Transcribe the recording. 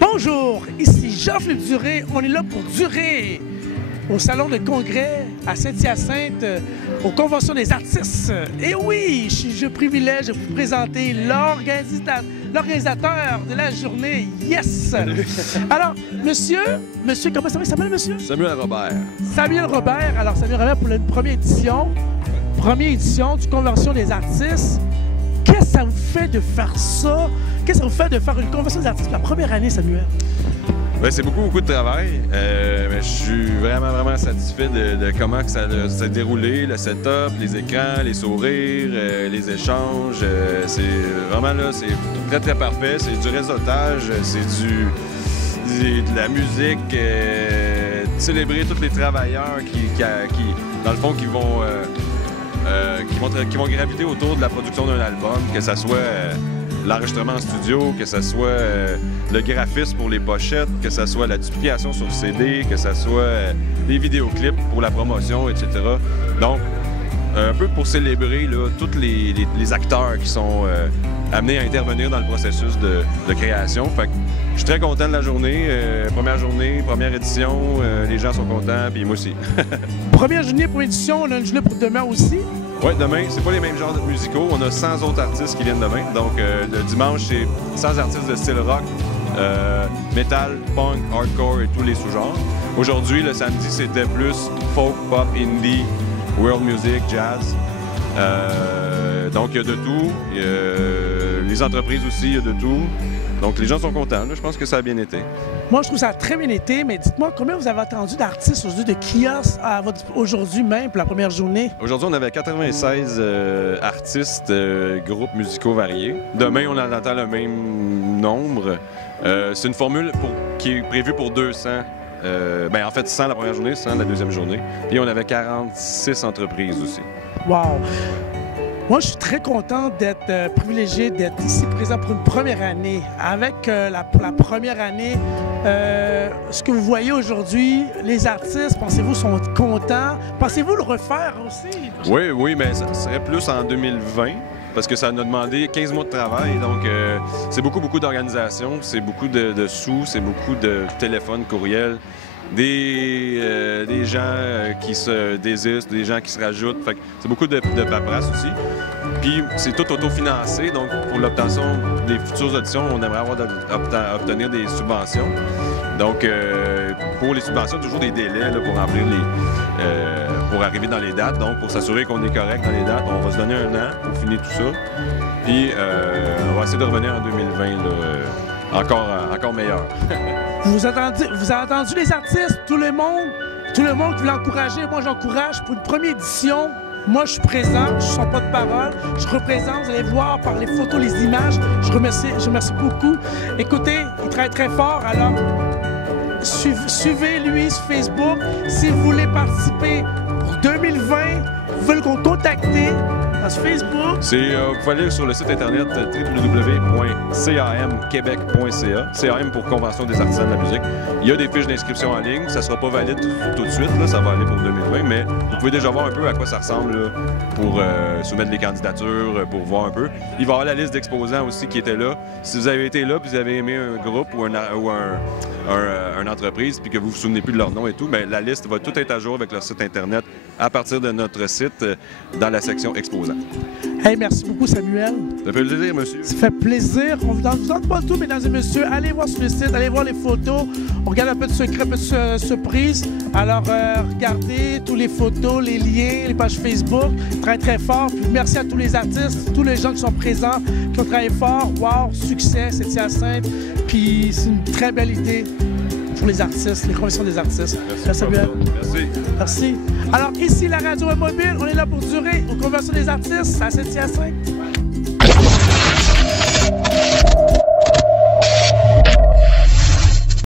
Bonjour, ici Jean-Philippe Duré. On est là pour durer au salon de congrès à Saint-Hyacinthe, aux conventions des artistes. Et oui, je privilège de vous présenter l'organisateur de la journée. Yes! Alors, monsieur, comment ça s'appelle, monsieur? Samuel Robert. Samuel Robert. Alors, Samuel Robert pour la première édition du Convention des artistes. Qu'est-ce que ça vous fait de faire ça? Qu'est-ce que ça vous fait de faire une convention des artistes pour la première année, Samuel? Ouais, c'est beaucoup de travail, mais je suis vraiment satisfait de comment que ça s'est déroulé, le setup, les écrans, les sourires, les échanges. C'est vraiment là, c'est très parfait. C'est du réseautage, c'est de la musique, célébrer tous les travailleurs qui dans le fond, qui vont graviter autour de la production d'un album, que ça soit l'enregistrement en studio, que ce soit le graphisme pour les pochettes, que ce soit la duplication sur CD, que ce soit les vidéoclips pour la promotion, etc. Donc, un peu pour célébrer là, tous les acteurs qui sont amenés à intervenir dans le processus de création. Fait que je suis très content de la journée. Première journée, première édition, les gens sont contents, puis moi aussi. Première journée pour édition, on a une journée pour demain aussi. Oui, demain, c'est pas les mêmes genres de musicaux. On a 100 autres artistes qui viennent demain. Donc, le dimanche, c'est 100 artistes de style rock, metal, punk, hardcore et tous les sous-genres. Aujourd'hui, le samedi, c'était plus folk, pop, indie, world music, jazz. Donc, il y a de tout. Les entreprises aussi, il y a de tout. Donc, les gens sont contents. Là, je pense que ça a bien été. Moi, je trouve ça a très bien été, mais dites-moi, combien vous avez attendu d'artistes aujourd'hui, de kiosques aujourd'hui même pour la première journée? Aujourd'hui, on avait 96 artistes, groupes musicaux variés. Demain, on en attend le même nombre. C'est une formule qui est prévue pour 200. En fait, 100 la première journée, 100 la deuxième journée. Puis on avait 46 entreprises aussi. Wow! Moi, je suis très content d'être privilégié d'être ici présent pour une première année. Avec la première année, ce que vous voyez aujourd'hui, les artistes, pensez-vous, sont contents? Pensez-vous le refaire aussi? Oui, mais ça serait plus en 2020. Parce que ça nous a demandé 15 mois de travail, donc c'est beaucoup d'organisation, c'est beaucoup de sous, c'est beaucoup de téléphones, courriels, des gens qui se désistent, des gens qui se rajoutent, fait que c'est beaucoup de paperasse aussi. Puis c'est tout autofinancé, donc pour l'obtention des futures auditions, on aimerait obtenir des subventions. Donc pour les subventions, toujours des délais là, pour remplir pour arriver dans les dates. Donc, pour s'assurer qu'on est correct dans les dates, on va se donner un an pour finir tout ça. Puis, on va essayer de revenir en 2020 là, encore meilleur. Vous avez entendu les artistes, tout le monde qui veut l'encourager. Moi, j'encourage pour une première édition. Moi, je suis présent, je ne sens pas de parole, je représente, vous allez voir par les photos, les images. Je remercie beaucoup. Écoutez, il travaille très fort, alors suivez-lui sur Facebook. Si vous voulez participer pour 2020, vous voulez qu'on contacte sur Facebook. Vous pouvez aller sur le site internet www.camquebec.ca. CAM pour Convention des artisans de la musique. Il y a des fiches d'inscription en ligne. Ça ne sera pas valide tout de suite, là, ça va aller pour 2020, mais vous pouvez déjà voir un peu à quoi ça ressemble là, pour soumettre les candidatures, pour voir un peu. Il va y avoir la liste d'exposants aussi qui était là. Si vous avez été là, puis vous avez aimé un groupe ou une entreprise, puis que vous vous souvenez plus de leur nom et tout, bien, la liste va tout être à jour avec leur site internet à partir de notre site dans la section exposants. Hey, merci beaucoup, Samuel. Ça fait plaisir, monsieur. Ça fait plaisir. On vous donne pas tout, mesdames et messieurs. Allez voir sur le site, allez voir les photos. On regarde un peu de secret, un peu de surprise. Alors, regardez tous les photos, les liens, les pages Facebook. Très, très fort. Puis merci à tous les artistes, tous les gens qui sont présents, qui ont travaillé fort. Wow, succès, c'est Hyacinthe. Puis c'est une très belle idée pour les artistes, les conventions des artistes. Merci, Samuel. Merci. Merci. Alors, ici, la radio est mobile. On est là pour durer aux conventions des artistes à Saint-Hyacinthe.